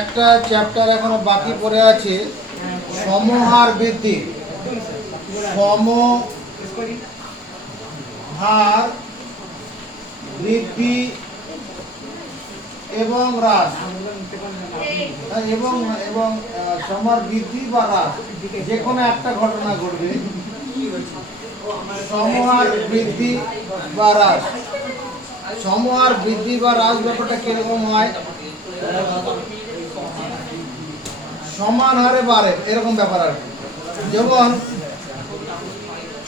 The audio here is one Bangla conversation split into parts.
একটা চ্যাপ্টার এখনো বাকি পড়ে আছে, সমহার বৃদ্ধি। সমহার বৃদ্ধি এবং হ্রাস, এবং এবং সমহার বৃদ্ধি বা হ্রাস যে কোনো একটা ঘটনা ঘটবে। সমহার বৃদ্ধি বা হ্রাস, সমহার বৃদ্ধি বা হ্রাস ব্যাপারটা কিরকম হয়? সমান হারে বাড়ে এরকম ব্যাপার আর কি। যেমন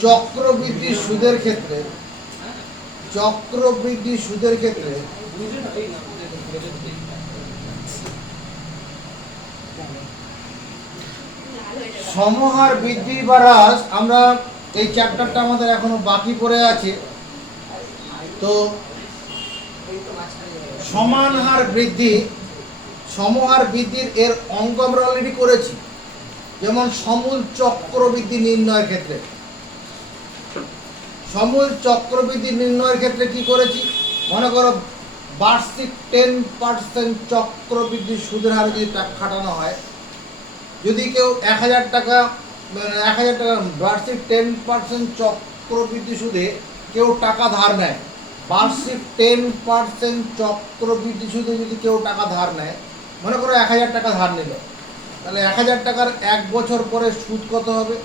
চক্রবৃদ্ধি সুদের ক্ষেত্রে, চক্রবৃদ্ধি সুদের ক্ষেত্রে সমহার বৃদ্ধি বা হ্রাস, আমরা এই চ্যাপ্টারটা আমাদের এখনো বাকি পড়ে আছে। তো সমান হার বৃদ্ধি, সমহার বৃদ্ধির এর অঙ্ক আমরা অলরেডি করেছি। যেমন সমূল চক্রবৃদ্ধি নির্ণয়ের ক্ষেত্রে, সমূল চক্রবৃদ্ধি নির্ণয়ের ক্ষেত্রে কি করেছি? মনে করো বার্ষিক 10% চক্রবৃদ্ধি সুদের হারে যদি টাকা খাটানো হয়, যদি কেউ 1000 টাকা বার্ষিক 10% চক্রবৃদ্ধি সুদে কেউ টাকা ধার নেয়, বার্ষিক 10% চক্রবৃদ্ধি সুদে যদি কেউ টাকা ধার নেয়, মনে করো 1000 টাকা ধার নিল, তাহলে 1000 টাকার 1 বছর পরে সুদ কত হবে?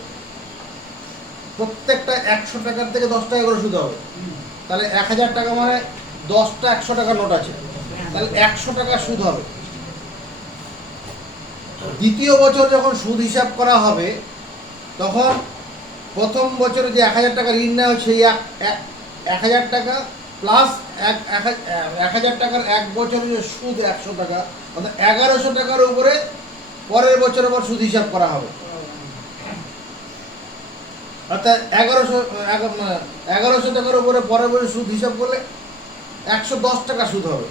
প্রত্যেকটা 100 টাকার থেকে 10 টাকা করে সুদ হবে। তাহলে 1000 টাকা মানে 10টা 100 টাকা নোট আছে, তাহলে 100 টাকা সুদ হবে। দ্বিতীয় বছর যখন সুদ হিসাব করা হবে, তখন প্রথম বছরে যে 1000 টাকা ঋণ নেওয়া হয়, সেই 1000 টাকা প্লাস 1000 টাকার 1 বছরের যে সুদ 100 টাকা, অর্থাৎ 1100 টাকার উপরে পরের বছরের পর সুদ হিসাব করা হবে। অর্থাৎ 1100 টাকার উপরে পরের বছর সুদ হিসাব করলে 110 টাকা সুদ হবে।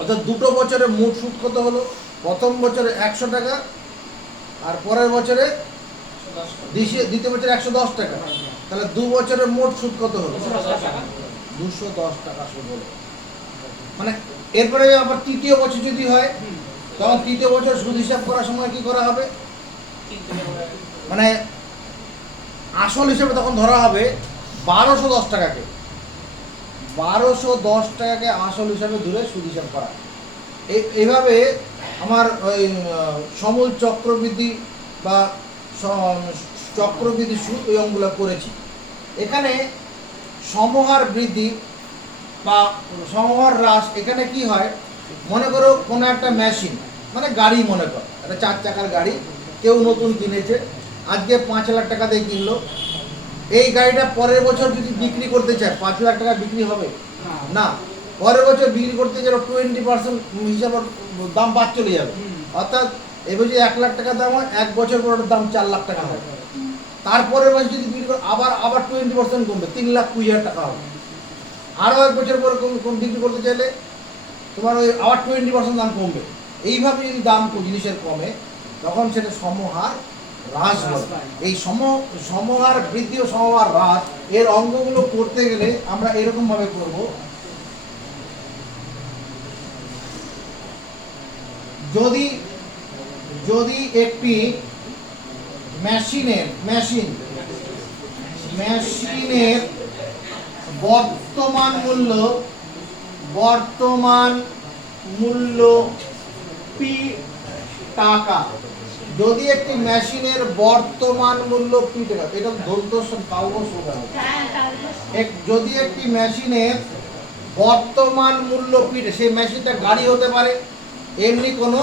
অর্থাৎ দুটো বছরে মোট সুদ কত হলো? প্রথম বছরে 100 টাকা, আর পরের বছরে দ্বিতীয় বছরে 110 টাকা। তাহলে 2 বছরের মোট সুদ কত হলো? 210 টাকা সুদ হলো। মানে এরপরে আবার তৃতীয় বছর যদি হয়, তখন তৃতীয় বছর সুদ হিসাব করার সময় কি করা হবে? মানে আসল হিসেবে তখন ধরা হবে 1210 টাকাকে, 1210 টাকাকে আসল হিসাবে ধরে সুদ হিসাব করা। এইভাবে আমার ওই সমূল চক্রবৃদ্ধি বা চক্রবৃদ্ধি সুদ ওই অঙ্কগুলো করেছি। এখানে সমহার বৃদ্ধি বা সমহার হ্রাস, এখানে কি হয়? মনে করো কোনো একটা মেশিন, মানে গাড়ি, মনে করো একটা 4 চাকার গাড়ি কেউ নতুন কিনেছে, আজকে 5 লাখ টাকা দিয়ে কিনলো। এই গাড়িটা পরের বছর যদি বিক্রি করতে চায়, 5 লাখ টাকা বিক্রি হবে না। পরের বছর বিক্রি করতে গেলে 20% হিসাবে দাম বাদ চলে যাবে। অর্থাৎ এবার যদি 1 লাখ টাকা দাম হয়, 1 বছর পর দাম 4 লাখ টাকা হবে। তারপরের বছর যদি বিক্রি করে আবার 20% কমবে, 3,20,000 টাকা হবে। আরও 1 বছর পরে বিক্রি করতে চাইলে তোমার ওই আবার 20% দাম কমবে। এইভাবে যদি দাম জিনিসের কমে, তখন সেটা সমহার হ্রাস বলে। এই সমহার বৃদ্ধি ও সমহার হ্রাস এর অঙ্কগুলো করতে গেলে আমরা এরকম ভাবে করব। যদি একটি মেশিনের বর্তমান মূল্য পি টাকা, যদি একটি মেশিনের বর্তমান মূল্য পি টাকা, এটা যদি একটি মেশিনের বর্তমান মূল্য পি, সেই মেশিনটা গাড়ি হতে পারে, এমনি কোনো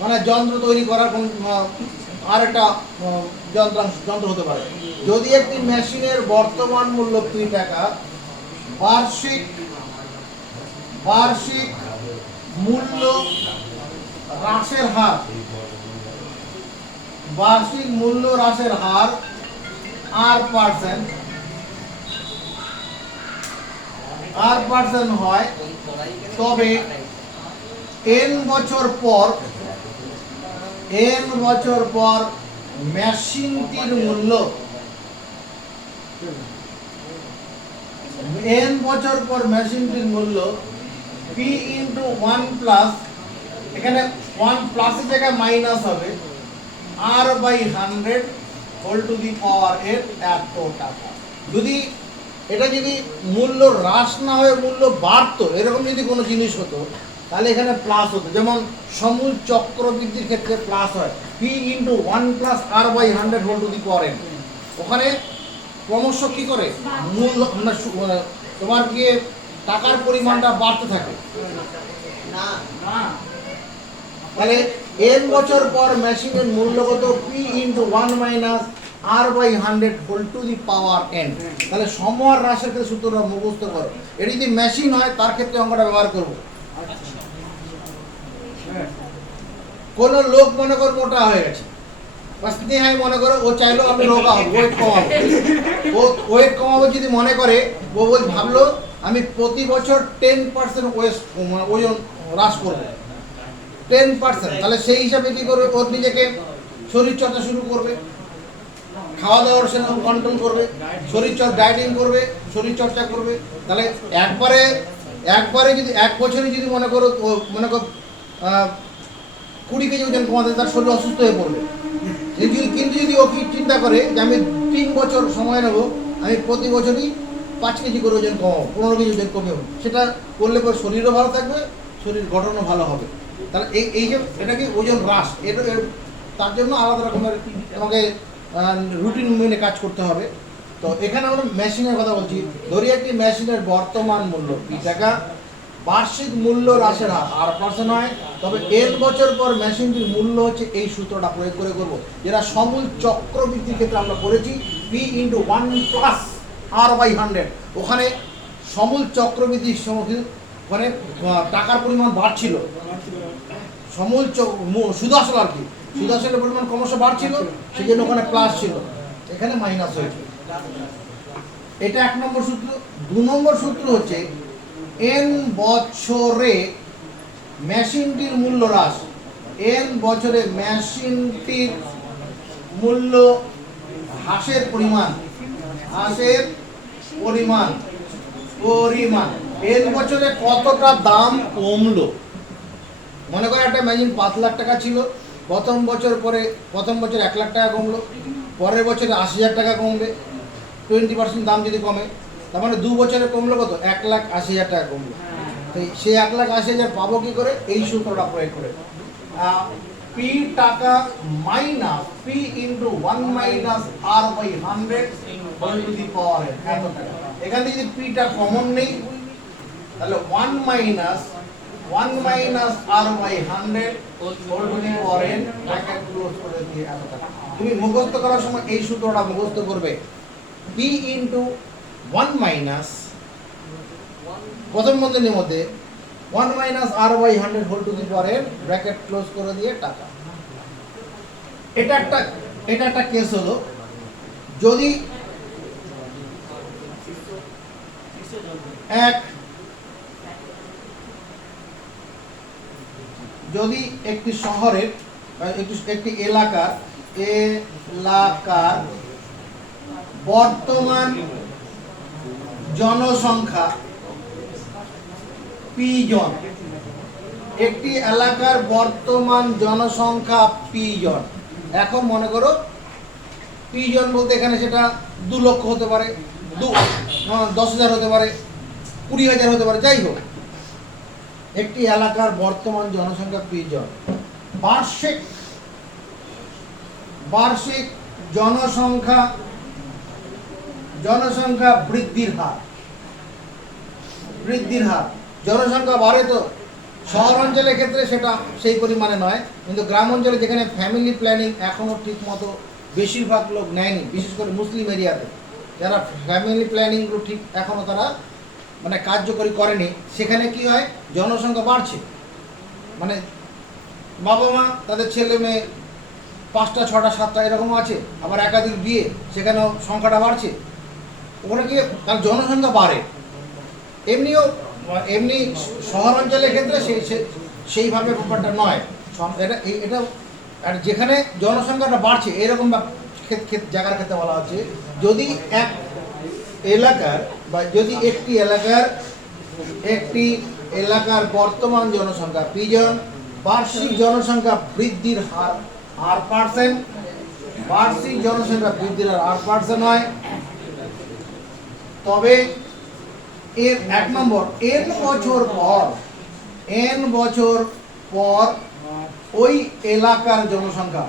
মানে যন্ত্র তৈরি করার কোন আরেকটা যন্ত্র হতে পারে। যদি একটি মেশিনের বর্তমান মূল্য পি টাকা, বার্ষিক মূল্য হ্রাসের হার, বার্ষিক মূল্য হ্রাসের হার r% হয়, তবে n বছর পর মেশিনটির মূল্য p * 1 + এখানে 1 প্লাসের জায়গায় মাইনাস হবে r/100 হোল টু দি পাওয়ার এর এত টাকা। যদি এটা যদি মূল্য হ্রাস না হয়ে মূল্য বাড়তো, এরকম যদি কোনো জিনিস হতো, তাহলে এখানে প্লাস হতো। যেমন সমূল চক্রবৃদ্ধির ক্ষেত্রে প্লাস হয় p into 1 plus r/100 whole to the power n। ওখানে ক্রমশ কি করে মূল্য তোমার গিয়ে টাকার পরিমাণটা বাড়তে থাকে না। তাহলে n বছর পর মেশিনের মূল্য কত? p into 1 minus r/100 whole to the power n। তাহলে সমহার হ্রাসের ক্ষেত্রে সূত্রটা মুখস্থ করো। এটা যদি মেশিন হয় তার ক্ষেত্রে অঙ্কটা ব্যবহার করবো। কোন লোক মনে করো মোটা হয়ে গেছে, স্নেহাই মনে করো ও চাইলো আমি রোগা হবো, ওয়েট কমাবো। ও ওয়েট কমাবো যদি মনে করে, ও ভাবলো আমি প্রতি বছর 10% ওজন হ্রাস করবো, 10%। তাহলে সেই হিসাবে কি করবে? ওর নিজেকে শরীর চর্চা শুরু করবে, খাওয়া দাওয়ার সেরকম কন্ট্রোল করবে, শরীর ডায়েটিং করবে, শরীর চর্চা করবে। তাহলে একবারে যদি এক বছরে যদি মনে করো 20 কেজি ওজন কমাতে, তার শরীর অসুস্থ হয়ে পড়বে। কিন্তু যদি ও কি চিন্তা করে যে আমি 3 বছর সময় নেব, আমি প্রতি বছরই 5 কেজি করে ওজন কমাবো, 15 কেজি ওজন কমে, সেটা করলে পরে শরীরও ভালো থাকবে, শরীর গঠনও ভালো হবে। তাহলে এই যে এটা কি ওজন হ্রাস, এটা তার জন্য আলাদা রকমের আমাকে রুটিন মেনে কাজ করতে হবে। তো এখানে আমরা মেশিনের কথা বলছি। ধরি একটি মেশিনের বর্তমান মূল্য p টাকা, বার্ষিক মূল্য হ্রাসের হার r% হয়, তবে n বছর পর মেশিনটির মূল্য হচ্ছে, এই সূত্রটা প্রয়োগ করে করবো, যেটা সমূল চক্রবৃদ্ধির ক্ষেত্রে আমরা করেছি p ইন্টু 1 প্লাস r/100। ওখানে সমূল চক্রবৃদ্ধির ওখানে টাকার পরিমাণ বাড়ছিল, সমূল সুদ আসল আর কি, সুদ আসলের পরিমাণ ক্রমশ বাড়ছিল, সেই জন্য ওখানে প্লাস ছিল, এখানে মাইনাস হয়েছে। এটা 1 নম্বর সূত্র। 2 নম্বর সূত্র হচ্ছে n বছরে মেশিনটির মূল্য হ্রাস। n বছরে মেশিনটির মূল্য হ্রাসের পরিমাণ n বছরে কতটা দাম কমলো। মনে করো একটা মেশিন 5 লাখ টাকা ছিল, প্রথম বছর 1 লাখ টাকা কমলো, পরের বছরে 80,000 টাকা কমবে, 20% দাম যদি কমে, তার মানে 2 বছরে কমলো কত? 1,80,000 টাকা কমলো। তো সেই 1,80,000 পাবো কি করে? এই সূত্রটা প্রয়োগ করে p টাকা minus p into 1 minus r/100 whole to the power n এত টাকা। এখানে যদি p টা কমন নেই, তাহলে 1 minus r/100 whole to the power n bracket close করে দিয়ে এত টাকা। তুমি মুখস্থ করার সময় এই সূত্রটা মুখস্থ করবে, p ইন্টু 1 মাইনাস প্রথম বন্ধনীর মধ্যে 1 minus r/100 whole to the power n bracket close করে দিয়ে টাকা। এটা একটা কেস হলো। যদি একটি শহরের একটি এলাকার বর্তমান জনসংখ্যা p জন, একটি এলাকার বর্তমান জনসংখ্যা p জন। এখন মনে করো p জন বলতে এখানে সেটা 2 লক্ষ হতে পারে, 10,000 হতে পারে, 20,000 হতে পারে, যাই হোক, একটি এলাকার বর্তমান জনসংখ্যা p জন। বার্ষিক জনসংখ্যা বৃদ্ধির হার, জনসংখ্যা বাড়ে তো। শহর অঞ্চলের ক্ষেত্রে সেটা সেই পরিমাণে নয়, কিন্তু গ্রাম অঞ্চলে যেখানে ফ্যামিলি প্ল্যানিং এখনো ঠিক মতো বেশিরভাগ লোক নেয়নি, বিশেষ করে মুসলিম এরিয়াতে যারা ফ্যামিলি প্ল্যানিংগুলো ঠিক এখনো তারা মানে কার্যকরী করেনি, সেখানে কি হয়? জনসংখ্যা বাড়ছে, মানে বাবা মা তাদের ছেলে মেয়ে 5টা 6টা 7টা এরকম আছে, আবার একাধিক বিয়ে, সেখানেও সংখ্যাটা বাড়ছে। ওখানে কি তার জনসংখ্যা বাড়ে। এমনি শহর অঞ্চলের ক্ষেত্রে সেইভাবে ব্যাপারটা নয়। এটা আর যেখানে জনসংখ্যাটা বাড়ছে এরকম জায়গার ক্ষেত্রে বলা হচ্ছে, যদি একটি এলাকার বর্তমান জনসংখ্যা p জন, বার্ষিক জনসংখ্যা বৃদ্ধির হার R%, বার্ষিক জনসংখ্যা বৃদ্ধির হার R% হয়, তবে এর 1 নম্বর n বছর পর ওই এলাকার জনসংখ্যা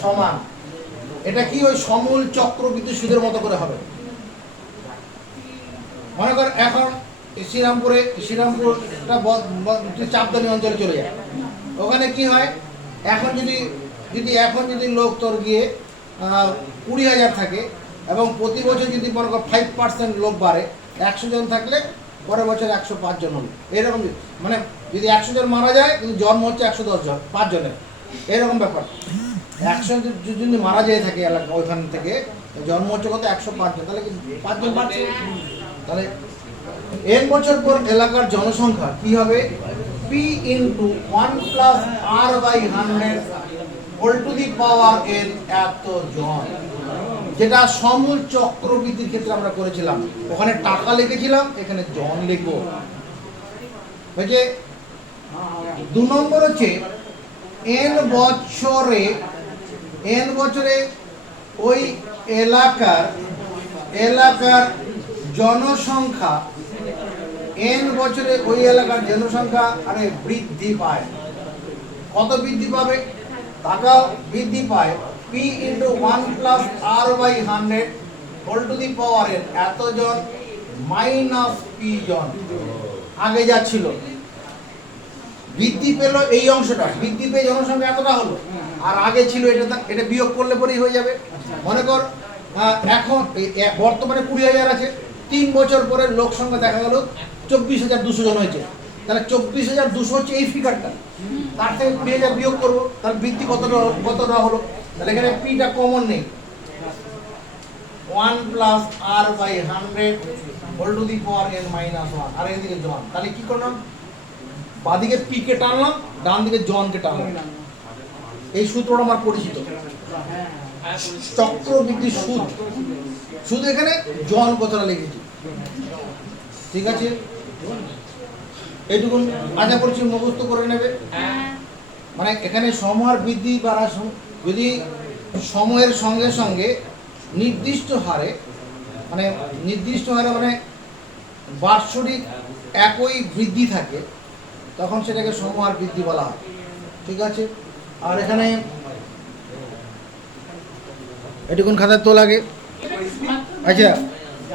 সমান, এটা কি ওই সমূল চক্রবৃদ্ধি সুদের মতো করে হবে। মনে কর এখন শ্রীরামপুরটা চাপদানি অঞ্চলে চলে যায়, ওখানে কি হয়, এখন যদি লোক তোর গিয়ে 20,000 থাকে এবং প্রতি বছর যদি মনে কর 5% লোক বাড়ে, 100 জন থাকলে পরের বছর 105 জন হলো, এরকম মানে যদি 100 জন মারা যায় কিন্তু জন্ম হচ্ছে 110 জন, 5 জনের, এরকম ব্যাপার। 100 যদি মারা যায় থাকে এলাকা ওইখান থেকে, জন্ম হচ্ছে কত 105 জন, তাহলে কি 5 জন বাড়ছে, তাহলে n বছর পর এলাকার জনসংখ্যা কি হবে, p × 1 + r/100 whole to the power n এত জন, যেটা সমূল চক্রবৃদ্ধির ক্ষেত্রে আমরা করেছিলাম। ওখানে টাকা লিখেছিলাম, এখানে জন লিখবো। বুঝে 2 নম্বর হচ্ছে n বছরে ওই এলাকার জনসংখ্যা আরে বৃদ্ধি পায়। কত বৃদ্ধি পাবে, টাকাও বৃদ্ধি পায়, p × 1 + r/100 whole to the power n এত জন মাইনাস p জন। আগে যা ছিল বৃদ্ধি পেল এই অংশটা, বৃদ্ধি পেয়ে জনসংখ্যা এতটা হলো, আর আগে ছিল এটা বিয়োগ করলে পরেই হয়ে যাবে। মনে কর এখন বর্তমানে 20,000 আছে, 3 বছর পরে লোক সংখ্যা দেখা গেল 24,200 জন হয়েছে, তাহলে 24,200 হচ্ছে এই ফিগারটা, তার থেকে 20,000 বিয়োগ করবো, তাহলে বৃদ্ধি কতটা হলো, তাহলে এখানে পিটা কমন নেই, 1 + r/100 whole to the power n - 1, আর এদিকে জন। তাহলে কি করলাম, বাদিকে পি কে টানলাম, ডান দিকে জনকে টানলাম। এই সূত্রটা আমার পরিচিত, চক্রবৃদ্ধি সুদ এখানে জন কথাটা লিখেছি, ঠিক আছে। এইটুকুন আশা করছি মুখস্থ করে নেবে। মানে এখানে সময়ের বৃদ্ধি বা যদি সময়ের সঙ্গে সঙ্গে নির্দিষ্ট হারে মানে বাৎসরিক একই বৃদ্ধি থাকে, তখন সেটাকে সমহার বৃদ্ধি বলা হয়, ঠিক আছে। আর এখানে এটুকুন খাতার তো লাগে। আচ্ছা,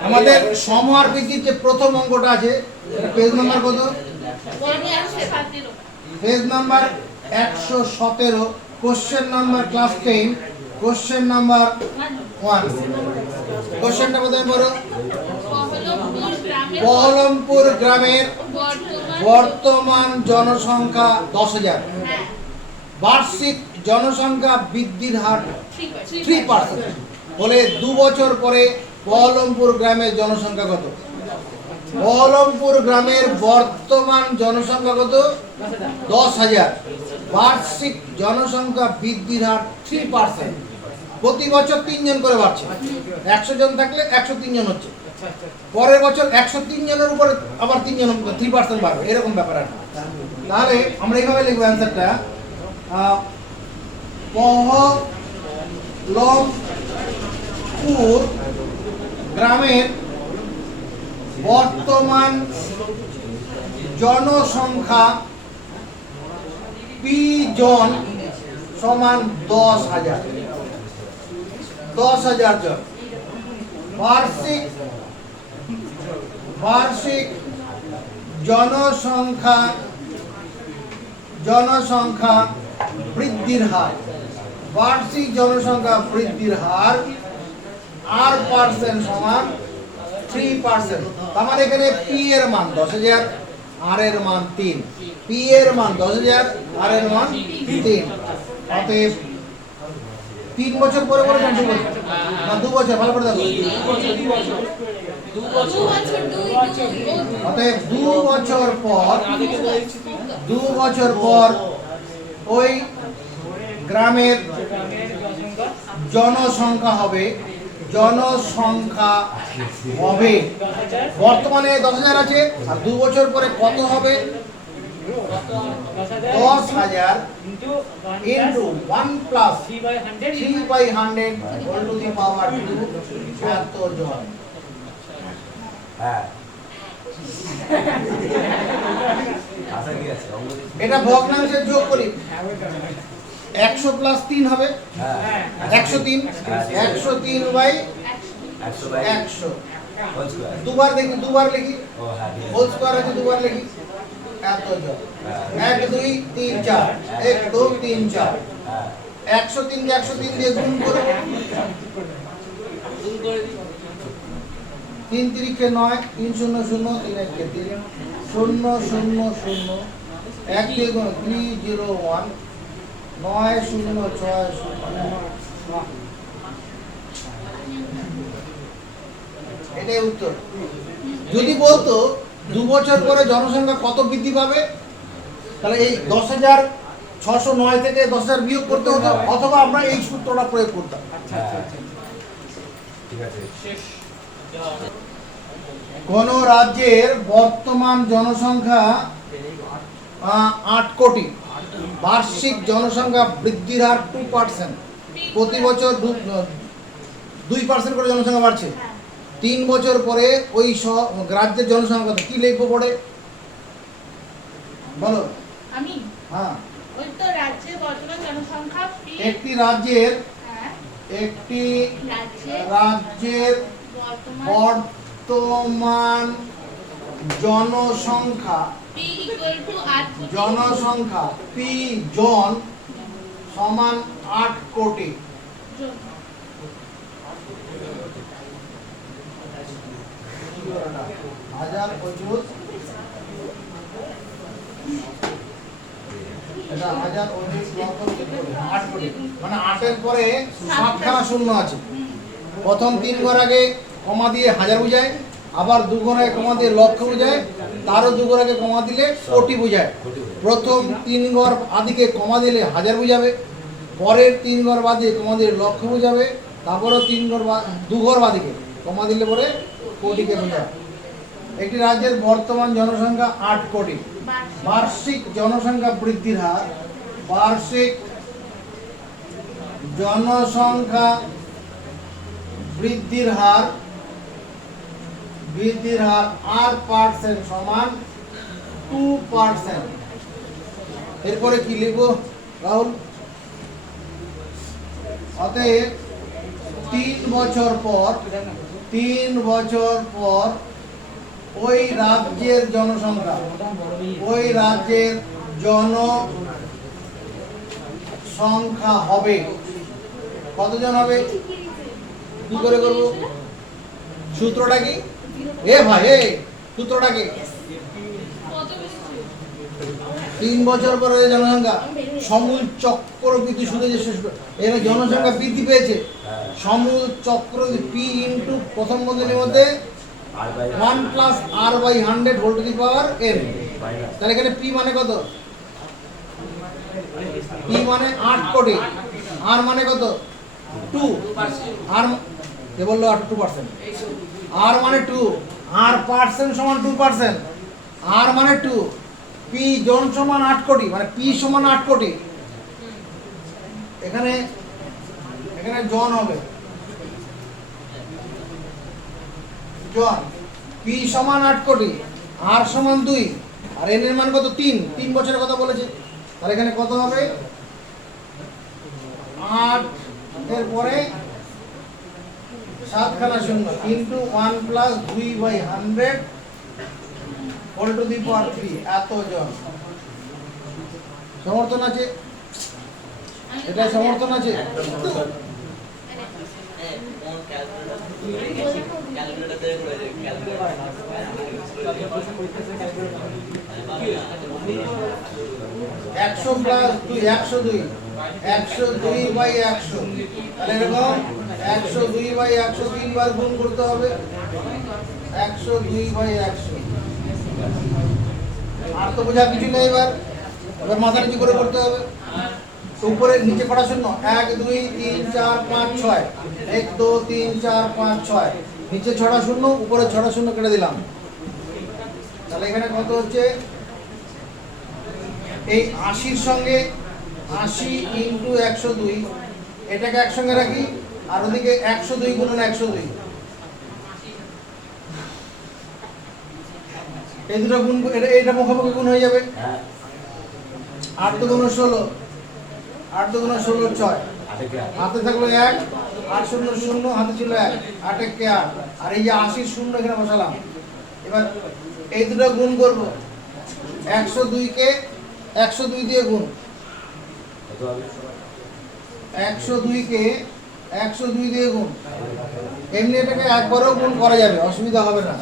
আমাদের সমহার বৃদ্ধির যে প্রথম অঙ্কটা আছে, পেজ নাম্বার কত, page number 117, question number class 10, question number 1। কোশ্চেনটা প্রথমে পড়ো। বহরমপুর গ্রামের বর্তমান জনসংখ্যা 10,000, বার্ষিক জনসংখ্যা বৃদ্ধির হার 3%, বলে 2 বছর পরে বহরমপুর গ্রামের জনসংখ্যা কত? বহরমপুর গ্রামের বর্তমান জনসংখ্যা কত? 10,000, বার্ষিক জনসংখ্যা বৃদ্ধির হার 3%, প্রতি বছর 3 জন করে বাড়ছে, 100 জন থাকলে 103 জন হচ্ছে, পরের বছর 103 জনের উপরে আবার 3 জন 3% বাড়বে, এরকম ব্যাপার আর। তাহলে আমরা এইভাবে লিখবো অ্যান্সারটা, বহরমপুর গ্রামের বর্তমান জনসংখ্যা পি জন সমান 10,000 জন, বার্ষিক জনসংখ্যা বৃদ্ধির হার, বার্ষিক জনসংখ্যা বৃদ্ধির হার r% সমান 3%। তার মানে এখানে পি এর মান 10,000, আর এর মান 3, পি এর মান 10,000, আর এর মান 3, অতএব 3 বছর পরে পরে 2 বছর না 2 বছর, ভালো করে দেখো, অতএব 2 বছর পর ওই গ্রামের জনসংখ্যা হবে জনসংখ্যা হবে। বর্তমানে 10,000 আছে, আর 2 বছর পরে কত হবে? 10,000 into 1 plus 3/100 whole to the power 2 এত জন। এটা ভগ্নাংশের যোগ করি। 100 প্লাস 3 হবে 103। 103 বাই 100 দুবার দেখি, দুবার লিখি, হোল স্কয়ার আছে দুবার লিখি, এত জন। 1 2 3 4 1 2 3 4 103 কে 103 দিয়ে গুণ করব। 3 3 কে 9 3 0 0 3 1 কে 3 0 0 0 1 দিয়ে গুণ 301 9 0 6 0। এটাই উত্তর। যদি বলতো 2 বছর পরে জনসংখ্যা কত বৃদ্ধি পাবে, তাহলে এই 10,609 থেকে 10,000 বিয়োগ করতে হতো, অথবা আমরা এই সূত্রটা প্রয়োগ করতাম। কোন রাজ্যের বর্তমান জনসংখ্যা 8 কোটি, বার্ষিক জনসংখ্যা বৃদ্ধির হার 2%, প্রতি বছর 2% করে জনসংখ্যা বাড়ছে। 3 বছর পরে ওই রাজ্যের জনসংখ্যা কত? কি লিখবো পড়ে বলো? আমি হ্যাঁ, ওই তো রাজ্যের বর্তমান জনসংখ্যা একটি রাজ্যের বর্তমান জনসংখ্যা পি জন সমান 8 কোটি। হাজার 8 কোটি, মানে 8 এর পরে 7খানা শূন্য আছে। প্রথম 3 ঘর আগে কমা দিয়ে হাজার বোঝায়, আবার 2 ঘর আগে কমা দিয়ে লক্ষ বোঝায়, তারও 2 ঘর আগে কমা দিলে কোটি বোঝায়। প্রথম 3 ঘর আদিকে কমা দিলে হাজার বোঝাবে, পরের 3 ঘর বাদে কমা দিলে লক্ষ বোঝাবে, তারপরও 2 ঘর বাদিকে কমা দিলে পরে কোটিকে বোঝাবে। একটি রাজ্যের বর্তমান জনসংখ্যা 8 কোটি, বার্ষিক জনসংখ্যা বৃদ্ধির হার, বার্ষিক জনসংখ্যা বৃদ্ধির হার R% সমান 2%। এরপরে কি লিখবো রাহুল? অতএব 3 বছর পর ওই রাজ্যের জনসংখ্যা, হবে কতজন হবে? কি করে করবো? সূত্রটা কি? ভাই সূত্রটা কি? 3 বছর পরে জনসংখ্যা সমূল চক্রবৃদ্ধি সুদে যে শেষ, এখানে জনসংখ্যা বৃদ্ধি পেয়েছে, সমূল চক্র পি ইন্টু প্রথম বন্ধনীর মধ্যে 1 plus R/100 whole to the power n। তাহলে এখানে পি মানে কত? পি মানে 8 কোটি, আর মানে কত? 2। আর কে বললো 2%? আর মানে 2, আর পার্সেন্ট সমান 2%, আর মানে 2, পি জন সমান 8 কোটি, মানে পি সমান 8 কোটি। এখানে জন হবে, জন। পি সমান 8 কোটি, আর সমান 2, আর এন এর মান কত? 3 বছরের কথা বলেছে। তাহলে এখানে কত হবে? 8 এর পরে 7খানা শূন্য into 1 plus 2/100 whole to the power 3 এত জন। সমর্থন আছে? এটা সমর্থন আছে? একশো প্লাস 2 102, 102/100। তাহলে এরকম 102/100 3বার গুণ করতে হবে, 102/100। আর তো বোঝা কিছু নেই, এবার মাথা নিচু করে করতে হবে। উপরে নিচে কটা শূন্য 1 2 3 4 5 6 1 2 3 4 5 6 নিচে 6টা শূন্য উপরে 6টা শূন্য কেটে দিলাম তাহলে এখানে কত হচ্ছে এই 80 এর সঙ্গে 80 ইনটু 102 এটাকে একসঙ্গে রাখি আর ওদিকে 102 গুণন 102 এই দুটো গুণ এটা মুখোমুখি গুণ হয়ে যাবে 8 দুগুণ 16 8 দুগুণ 16 6 হাতে থাকলো 1 8 শূন্য 0 হাতে ছিল 1 8 কে 8 আর এই যে 80 শূন্য এখানে বসালাম এবার এই দুটো গুণ করব 102 কে 102 দিয়ে গুণ 102 কে 102 দিয়ে গুণ এমনি এটাকে একবারও গুণ করা যাবে অসুবিধা হবে না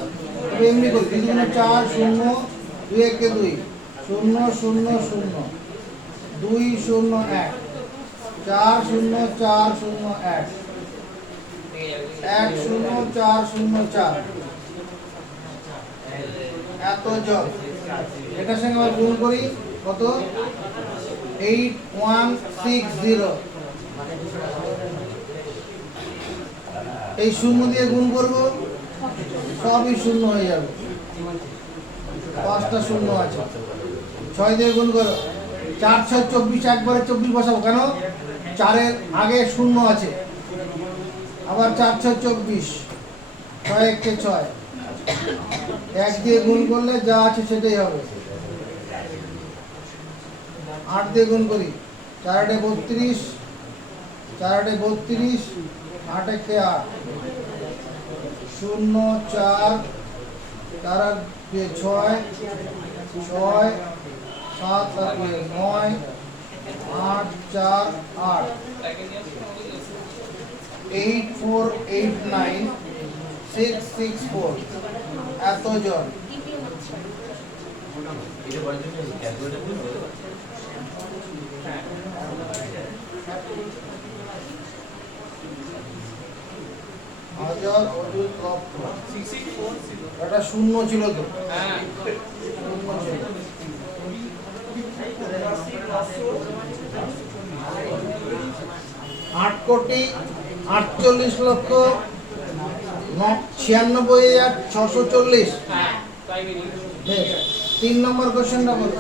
তবে এমনি করি 2 গুণ 4 0 2 1 কে 2 0 0 0 2 0 1 4 0 4 0 1 1 0 4 0 4 এত যোগ এটার সঙ্গে আমরা গুণ করি কত 8160 এই শূন্য দিয়ে গুণ করব সবই শূন্য হয়ে যাবে 5টা শূন্য আছে 6 দিয়ে গুণ করো 4 6 24 একবারে 24 বসাবো কেন 4 এর আগে শূন্য আছে আবার 4 6 24 6 1 কে 6 1 দিয়ে গুণ করলে যা আছে সেটাই হবে 8 দিয়ে গুণ করি 4 8 32 4 8 32 8 1 কে 8 0 4 4 2 6 6 7 9 8 4 8 8 4 8 9 6 6 4 এত জন হাজার অযুত লক্ষ এটা শূন্য ছিল তো শূন্য ছিল 8 কোটি 48 লক্ষ 96,640 বেশ 3 নম্বর কোশ্চেনটা বলো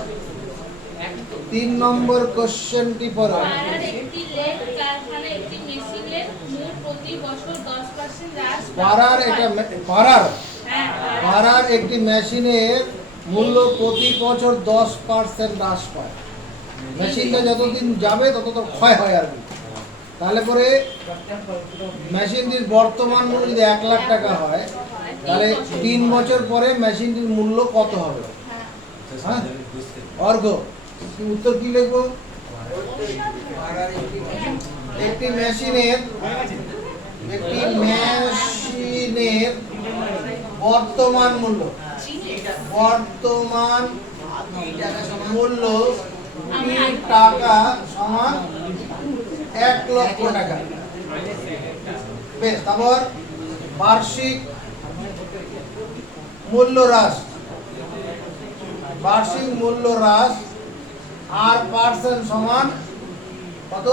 3 নম্বর কোশ্চেনটি পড়ো পাড়ার একটি লেড কারখানায় একটি মেশিনের মূল প্রতি বছর 10% হ্রাস পাড়ার একটি মেশিনের মূল্য প্রতি বছর 10% হ্রাস পায় মেশিনটা যতদিন যাবে তত তো ক্ষয় হয় আর কি তাহলে পরে মেশিনটির বর্তমান মূল্য যদি 1 লাখ টাকা হয় তাহলে 3 বছর পরে মেশিনটির মূল্য কত হবে হ্যাঁ অর্ঘ উত্তর কি লিখবো একটি মেশিনের বর্তমান মূল্য 3 টাকা সমান 1 লক্ষ টাকা বেশ তারপর বার্ষিক মূল্য হ্রাস আর পার্সেন্ট সমান কত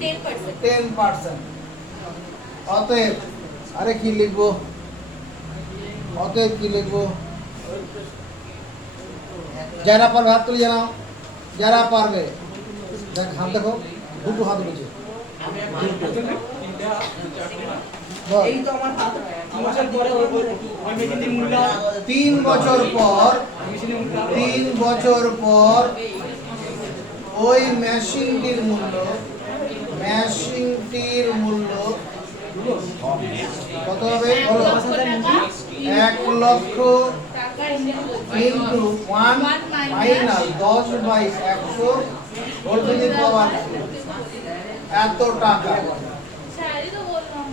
10%। অতএব আরে কি লিখবো যারা পারবে হাত তুলে জানাও যারা পারবে দেখ হাত দেখো দুটো হাত উঠেছে এই তো আমার হাত 3 বছর পর ওই মেশিনটির মূল্য কত হবে বলো 1 লক্ষ into 1 minus 10/100 whole to the power এত টাকা স্যারই তো বললাম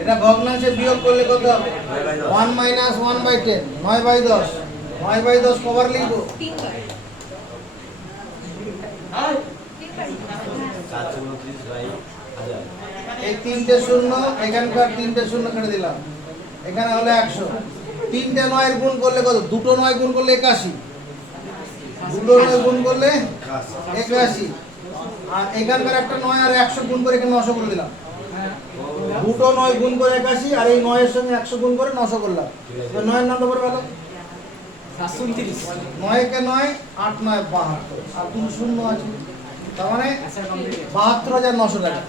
এটা ভগ্নাংশে বিয়োগ করলে কত হবে 1 মাইনাস 1/10 9/10 9/10 কবার লিখবো 3 বার এই তিনটে শূন্য, এখানকার তিনটে শূন্য কেটে দিলাম, এখানে হলো 100। তিনটে 9 এর গুণ করলে কত? দুটো 9 গুণ করলে 81, দুটো 9 গুণ করলে 81, আর এখানকার একটা 9 আর 100 গুণ করে এখানে 900 করে দিলাম। দুটো 9 গুণ করে 81, আর এই 9 এর সঙ্গে 100 গুণ করে 900 করলাম। 9 এর নামটা পড়ে গেল 9 কে 9, 8 9 72, আর দুটো শূন্য আছে, তার মানে 72,900 টাকা।